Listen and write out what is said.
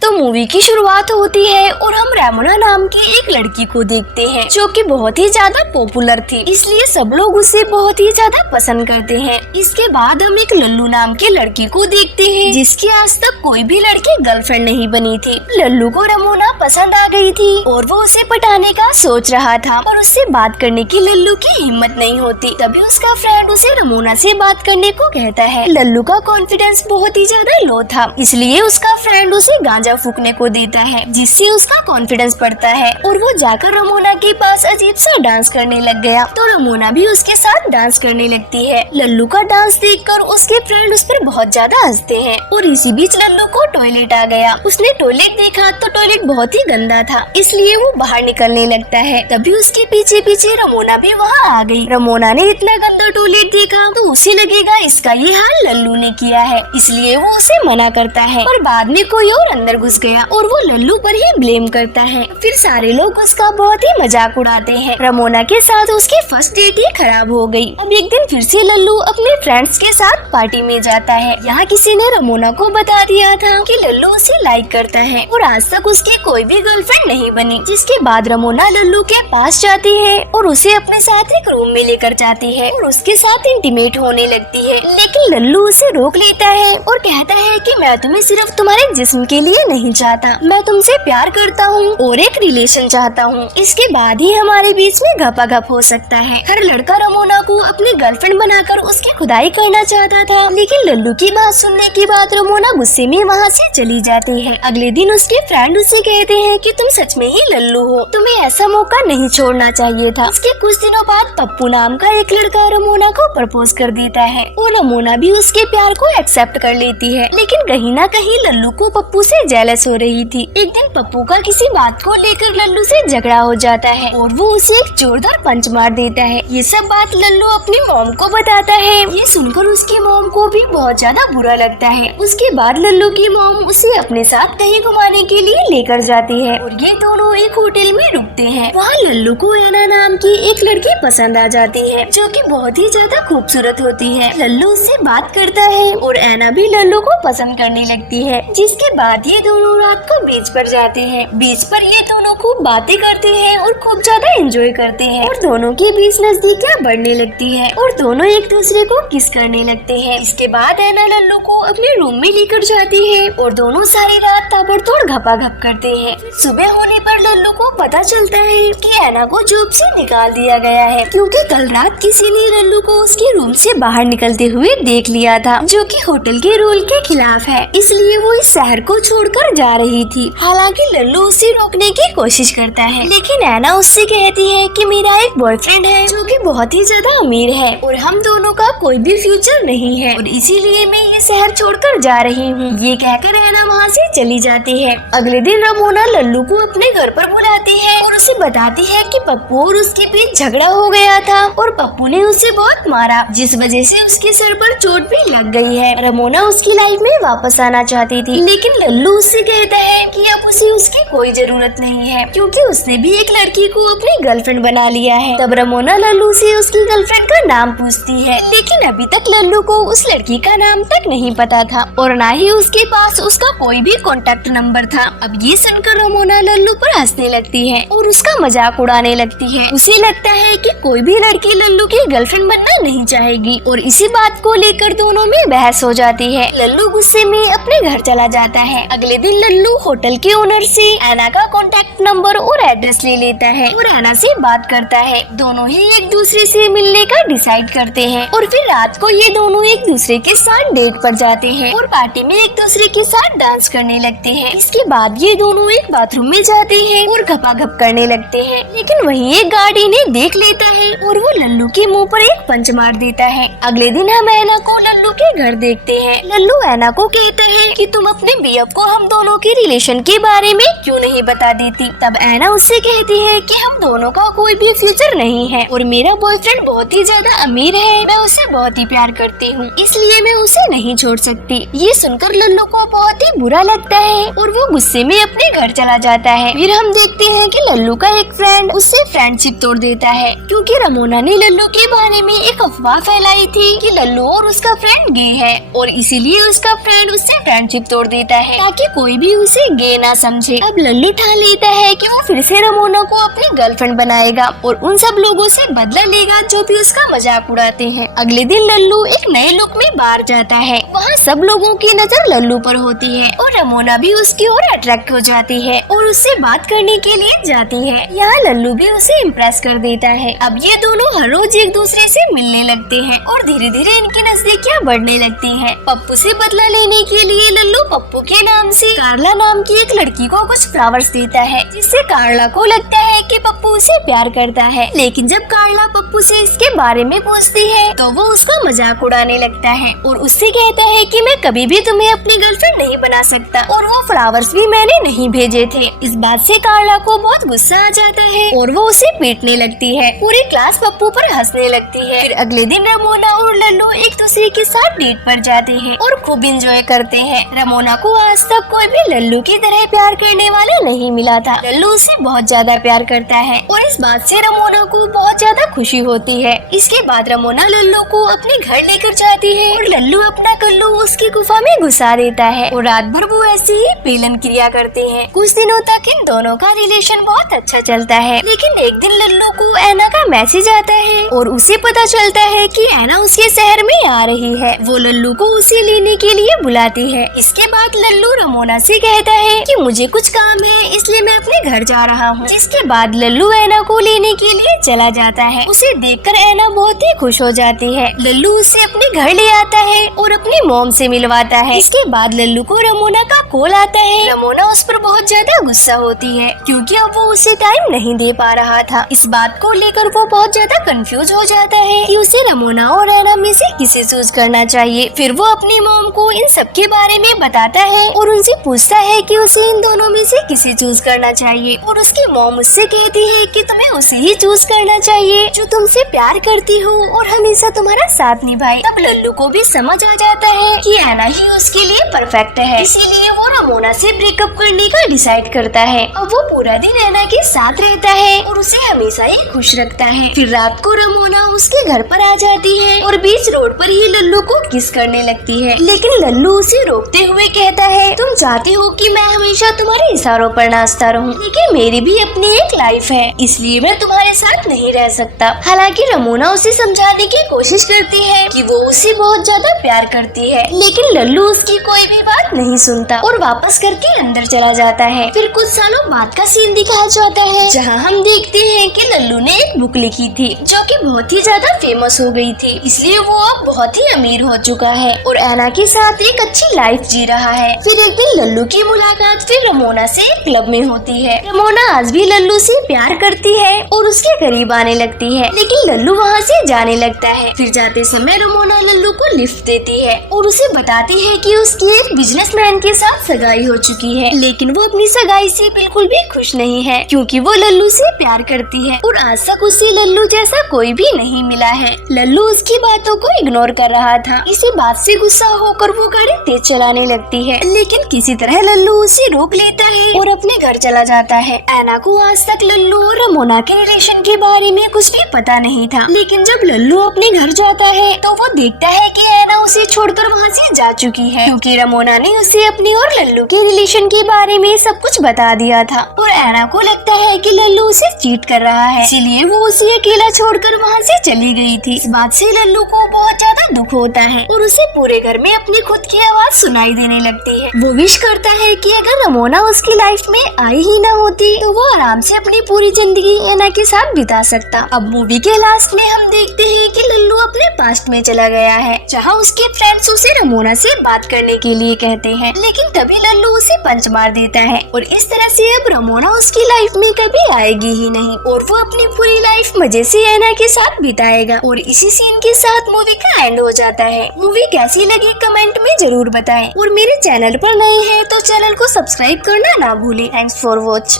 तो मूवी की शुरुआत होती है और हम रेमोना नाम की एक लड़की को देखते हैं जो कि बहुत ही ज्यादा पॉपुलर थी, इसलिए सब लोग उसे बहुत ही ज्यादा पसंद करते हैं। इसके बाद हम एक लल्लू नाम के लड़की को देखते हैं जिसकी आज तक कोई भी लड़की गर्लफ्रेंड नहीं बनी थी। लल्लू को रेमोना पसंद आ गई थी और वो उसे पटाने का सोच रहा था और उससे बात करने की लल्लू की हिम्मत नहीं होती। तभी उसका फ्रेंड उसे रेमोना से बात करने को कहता है। लल्लू का कॉन्फिडेंस बहुत ही ज्यादा लो था, इसलिए उसका फ्रेंड उसे गांजा फूकने को देता है जिससे उसका कॉन्फिडेंस बढ़ता है और वो जाकर रेमोना के पास अजीब सा डांस करने लग गया। तो रेमोना भी उसके साथ डांस करने लगती है। लल्लू का डांस देखकर उसके फ्रेंड उस पर बहुत ज्यादा हंसते हैं और इसी बीच लल्लू को टॉयलेट आ गया। उसने टॉयलेट देखा तो टॉयलेट बहुत ही गंदा था, इसलिए वो बाहर निकलने लगता है। तभी उसके पीछे पीछे रेमोना भी वहाँ आ गई। रेमोना ने इतना गंदा टॉयलेट देखा तो उसे लगेगा इसका ये हाल लल्लू ने किया है, इसलिए वो उसे मना करता है और बाद में कोई और अंदर घुस गया और वो लल्लू पर ही ब्लेम करता है। फिर सारे लोग उसका बहुत ही मजाक उड़ाते हैं। रेमोना के साथ उसकी फर्स्ट डेट ही खराब हो गई। अब एक दिन फिर से लल्लू अपने फ्रेंड्स के साथ पार्टी में जाता है। यहाँ किसी ने रेमोना को बता दिया था कि लल्लू उसे लाइक करता है और आज तक उसकी कोई भी गर्लफ्रेंड नहीं बनी। जिसके बाद रेमोना लल्लू के पास जाती है और उसे अपने साथ एक रूम में लेकर जाती है और उसके साथ इंटीमेट होने लगती है। लेकिन लल्लू उसे रोक लेता है और कहता है कि मैं तुम्हें सिर्फ तुम्हारे जिस्म के लिए नहीं चाहता, मैं तुमसे प्यार करता हूँ और एक रिलेशन चाहता हूँ। इसके बाद ही हमारे बीच में घपाघप हो सकता है। हर लड़का रेमोना को अपनी गर्लफ्रेंड बनाकर उसकी खुदाई करना चाहता था, लेकिन लल्लू की बात सुनने के बाद रेमोना गुस्से में वहाँ से चली जाती है। अगले दिन उसके फ्रेंड उसे कहते हैं कि तुम सच में ही लल्लू हो, तुम्हें ऐसा मौका नहीं छोड़ना चाहिए था। इसके कुछ दिनों बाद पप्पू नाम का एक लड़का रेमोना को प्रपोज कर देता है और रेमोना भी उसके प्यार को एक्सेप्ट कर लेती है। लेकिन कहीं न कहीं लल्लू को पप्पू से जेलस हो रही थी। एक दिन पप्पू का किसी बात को लेकर लल्लू से झगड़ा हो जाता है और वो उसे एक जोरदार पंच मार देता है। ये सब बात लल्लू अपनी मॉम को बताता है। ये सुनकर उसकी मॉम को भी बहुत ज्यादा बुरा लगता है। उसके बाद लल्लू की मॉम उसे अपने साथ कहीं घुमाने के लिए लेकर जाती है और ये दोनों एक होटल में रुकते हैं। वहाँ लल्लू को ऐना नाम की एक लड़की पसंद आ जाती है जो कि बहुत ही ज्यादा खूबसूरत होती है। लल्लू उससे बात करता है और ऐना भी लल्लू को पसंद करने लगती है। जिसके बाद ये दोनों रात को बीच पर जाते हैं। बीच पर ये दोनों खूब बातें करते हैं और खूब ज्यादा एंजॉय करते हैं और दोनों के बीच नजदीकियां बढ़ने लगती है और दोनों एक दूसरे को किस करने लगते हैं। इसके बाद ऐना लल्लू को अपने रूम में लेकर जाती है और दोनों सारी रात ताबड़तोड़ घपाघप करते हैं। सुबह होने पर लल्लू को पता चलता है कि ऐना को जॉब से निकाल दिया गया है क्योंकि कल रात किसी ने लल्लू को उसके रूम से बाहर निकलते हुए देख लिया था, जो कि होटल के रूल के खिलाफ है। इसलिए वो इस शहर को छोड़कर जा रही थी। हालांकि लल्लू उसे रोकने की कोशिश करता है, लेकिन ऐना उससे कहती है कि मेरा एक बॉयफ्रेंड है जो कि बहुत ही ज्यादा अमीर है और हम दोनों का कोई भी फ्यूचर नहीं है और इसीलिए मैं ये शहर छोड़कर जा रही हूँ। ये कहकर ऐना वहाँ से चली जाती है। अगले दिन रेमोना लल्लू को अपने घर पर बुलाती है और उसे बताती है कि पप्पू और उसके बीच झगड़ा हो गया था और पप्पू ने उसे बहुत मारा, जिस वजह से उसके सर पर चोट भी लग गई है। रेमोना उसकी लाइफ में वापस आना चाहती थी, लेकिन लल्लू उससे कहता है कि अब उसे उसकी कोई जरूरत नहीं है क्योंकि उसने भी एक लड़की को अपनी गर्लफ्रेंड बना लिया है। तब रेमोना लल्लू से उसकी गर्लफ्रेंड का नाम पूछती है, लेकिन अभी तक लल्लू को उस लड़की का नाम तक नहीं पता था और न ही उसके पास उसका कोई भी कॉन्टेक्ट नंबर था। अब ये सुनकर रेमोना लल्लू पर हंसने लगती है और उसका मजाक उड़ाने लगती है। उसे लगता है कि कोई भी लड़की लल्लू की गर्लफ्रेंड बनना नहीं चाहेगी और इसी बात को लेकर दोनों में बहस हो जाती है। लल्लू गुस्से में अपने घर चला जाता है। अगले दिन लल्लू होटल के ओनर से ऐना का कॉन्टेक्ट नंबर और एड्रेस ले लेता है और ऐना से बात करता है। दोनों ही एक दूसरे से मिलने का डिसाइड करते हैं और फिर रात को ये दोनों एक दूसरे के साथ डेट पर जाते हैं और पार्टी में एक दूसरे के साथ डांस करने लगते हैं। इसके बाद ये दोनों एक बाथरूम में जाते हैं और घपाघप करने लगते हैं, लेकिन वहीं एक गार्ड इन्हें देख लेता है और वो लल्लू के मुंह पर एक पंच मार देता है। अगले दिन हम ऐना को लल्लू के घर देखते हैं। लल्लू ऐना को कहता है कि तुम अपने बीएफ को हम दोनों के रिलेशन के बारे में क्यों नहीं बता देती। तब ऐना उससे कहती है कि हम दोनों का कोई भी फ्यूचर नहीं है और मेरा बॉयफ्रेंड बहुत ही ज्यादा अमीर है, मैं उसे बहुत ही प्यार करती हूँ, इसलिए मैं उसे नहीं छोड़ सकती। ये सुनकर लल्लू को बहुत ही बुरा लगता है और वो गुस्से में अपने घर चला जाता है। फिर हम देखते हैं कि लल्लू का एक फ्रेंड उससे फ्रेंडशिप तोड़ देता है, क्योंकि रमोना ने लल्लू के बारे में एक अफवाह फैलाई थी कि लल्लू और उसका फ्रेंड गे है और इसीलिए उसका फ्रेंड उससे फ्रेंडशिप तोड़ देता है ताकि कोई भी उसे गे ना समझे। अब लल्लू ठान लेता है कि वो फिर से रमोना को अपनी गर्लफ्रेंड बनाएगा और उन सब लोगों से बदला लेगा जो भी उसका मजाक उड़ाते हैं। अगले दिन लल्लू एक नए लुक में बाहर जाता है। वहाँ सब लोगों की नजर लल्लू पर होती है और रमोना भी उसकी ओर अट्रैक्ट हो जाती है और उससे बात करने के लिए जाती है। यहाँ लल्लू भी उसे इम्प्रेस कर देता है। अब ये दोनों हर रोज एक दूसरे से मिलने लगते हैं और धीरे धीरे इनकी नजदीकियाँ बढ़ने लगती हैं। पप्पू से बदला लेने के लिए लल्लू पप्पू के नाम से कार्ला नाम की एक लड़की को कुछ फ्लावर्स देता है, जिससे कार्ला को लगता है कि पप्पू उसे प्यार करता है। लेकिन जब कार्ला पप्पू से इसके बारे में पूछती है तो वो उसका मजाक उड़ाने लगता है और उससे कहता है कि मैं कभी भी तुम्हें अपनी गर्लफ्रेंड नहीं बना सकता और वो फ्लावर्स भी मैंने नहीं भेजे थे। इस बात से कार्ला को बहुत गुस्सा आ जाता है और वो उसे पीटने लगती है। पूरी क्लास पप्पू पर हंसने लगती है। फिर अगले दिन रमोना और लल्लू एक दूसरे के साथ डेट पर जाते हैं और खूब एंजॉय करते हैं। रमोना को आज तक कोई भी लल्लू की तरह प्यार करने वाला नहीं मिला था। लल्लू उसे बहुत ज्यादा प्यार करता है और इस बात से रमोना को बहुत ज्यादा खुशी होती है। इसके बाद रमोना लल्लू को अपने घर लेकर जाती है और लल्लू अपना कल्लू उसकी गुफा में घुसा देता है और रात भर वो ऐसे ही पेलन क्रिया करते हैं। कुछ दिनों तक इन दोनों का रिलेशन बहुत अच्छा चलता है, लेकिन एक दिन लल्लू को ऐना का मैसेज आता है और उसे पता चलता है कि ऐना उसके शहर में आ रही है। वो लल्लू को उसे लेने के लिए बुलाती है। इसके बाद लल्लू रमोना से कहता है कि मुझे कुछ काम है, इसलिए मैं अपने घर जा रहा हूँ। जिसके बाद लल्लू ऐना को लेने के लिए चला जाता है। उसे देखकर ऐना बहुत ही खुश हो जाती है। लल्लू उसे अपने घर ले आता है और अपनी मॉम से मिलवाता है। इसके बाद लल्लू को रमोना का कॉल आता है। रमोना उस पर बहुत ज्यादा गुस्सा होती है, क्योंकि अब वो उसे टाइम नहीं दे पा रहा था। इस बात को लेकर वो बहुत ज्यादा कंफ्यूज हो जाता है कि उसे रमोना और ऐना में से किसे चूज करना चाहिए। फिर वो अपनी मॉम को इन सब के बारे में बताता है और उनसे पूछता है कि उसे इन दोनों में से किसे चूज करना चाहिए और उसकी मॉम उससे कहती है कि तुम्हें उसे ही चूज करना चाहिए जो तुमसे प्यार करती हो और हमेशा तुम्हारा साथ निभाए। तब लल्लू को भी समझ आ जाता है कि ऐना ही उसके लिए परफेक्ट है, इसीलिए वो रमोना से ब्रेकअप करने का डिसाइड करता है। अब वो पूरा दिन ऐना के साथ रहता है और उसे हमेशा ही खुश रखता है। फिर रात को रमोना उसके घर पर आ जाती है और बीच रोड पर ही लल्लू को किस करने लगती है, लेकिन लल्लू उसे रोकते हुए कहता है तुम चाहती हो कि मैं हमेशा तुम्हारे इशारों पर नाचता रहूं, लेकिन मेरी भी अपनी एक लाइफ है, इसलिए मैं तुम्हारे साथ नहीं रह सकता। हालांकि रमोना उसे समझाने की कोशिश करती है कि वो उसे बहुत ज्यादा प्यार करती है, लेकिन लल्लू उसकी कोई भी बात नहीं सुनता और वापस करके अंदर चला जाता है। फिर कुछ सालों बाद का सीन दिखाया जाता है, जहाँ हम देखते हैं कि लल्लू ने एक बुक लिखी थी जो कि बहुत ही ज्यादा फेमस हो गई थी, इसलिए वो अब बहुत ही अमीर हो चुका है और ऐना के साथ एक अच्छी लाइफ जी रहा है। फिर एक दिन लल्लू की मुलाकात फिर रमोना से एक क्लब में होती है। रमोना आज भी लल्लू से प्यार करती है और उसके करीब आने लगती है, लेकिन लल्लू वहाँ से जाने लगता है। फिर जाते समय रमोना लल्लू को लिफ्ट देती है और उसे बताती है कि उसकी एक बिजनेसमैन के साथ सगाई हो चुकी है, लेकिन वो अपनी सगाई से बिल्कुल भी खुश नहीं है, क्योंकि वो लल्लू से प्यार करती है और आज तक उसे लल्लू जैसा कोई भी नहीं मिला है। लल्लू उसकी बातों को इग्नोर कर रहा था। इसी बात से गुस्सा होकर वो गाड़ी तेज चलाने लगती है, लेकिन किसी तरह लल्लू उसे रोक लेता है और अपने घर चला जाता है। ऐना को आज तक लल्लू और रमोना के रिलेशन के बारे में कुछ भी पता नहीं था, लेकिन जब लल्लू अपने घर जाता है तो वो देखता है कि ऐना उसे छोड़कर वहाँ से जा चुकी है, क्योंकि रमोना ने उसे अपनी और लल्लू के रिलेशन के बारे में सब कुछ बता दिया था और ऐना को लगता है कि लल्लू उसे चीट कर रहा है, इसलिए वो उसे अकेला छोड़कर वहाँ से चली गई थी। इस बात से लल्लू को बहुत ज्यादा दुख होता है और उसे पूरे घर में अपनी खुद की आवाज सुनाई देने लगती है। वो विश करता है कि अगर रमोना उसकी लाइफ में आई ही ना होती तो वो आराम से अपनी पूरी जिंदगी ऐना के साथ बिता सकता। अब मूवी के लास्ट में हम देखते हैं कि लल्लू अपने पास्ट में चला गया है, जहाँ उसके फ्रेंड्स उसे रमोना से बात करने के लिए कहते हैं, लेकिन तभी लल्लू उसे पंच मार देता है और इस तरह से अब रमोना उसकी लाइफ में कभी आएगी ही नहीं और वो अपनी पूरी लाइफ मजे से ऐना के साथ बिताएगा। और इसी सीन के साथ मूवी का एंड हो जाता है। मूवी कैसी लगी कमेंट में जरूर बताएं और मेरे चैनल पर नए हैं तो चैनल को सब्सक्राइब करना ना भूलें। Thanks for watch.